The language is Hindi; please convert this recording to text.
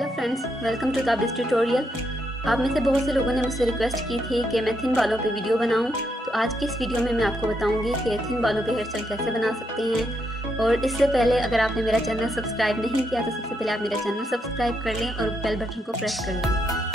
Hello friends, welcome to ताबिस tutorial. आप में से बहुत से लोगों ने मुझसे रिक्वेस्ट की थी कि मैं थिन बालों पे वीडियो बनाऊं, तो आज की इस वीडियो में मैं आपको बताऊंगी कि थिन बालों पे हेयर स्टाइल कैसे बना सकते हैं। और इससे पहले अगर आपने मेरा चैनल सब्सक्राइब नहीं किया तो सबसे पहले आप मेरा चैनल सब्सक्राइब कर लें और बेल बटन को प्रेस कर लें।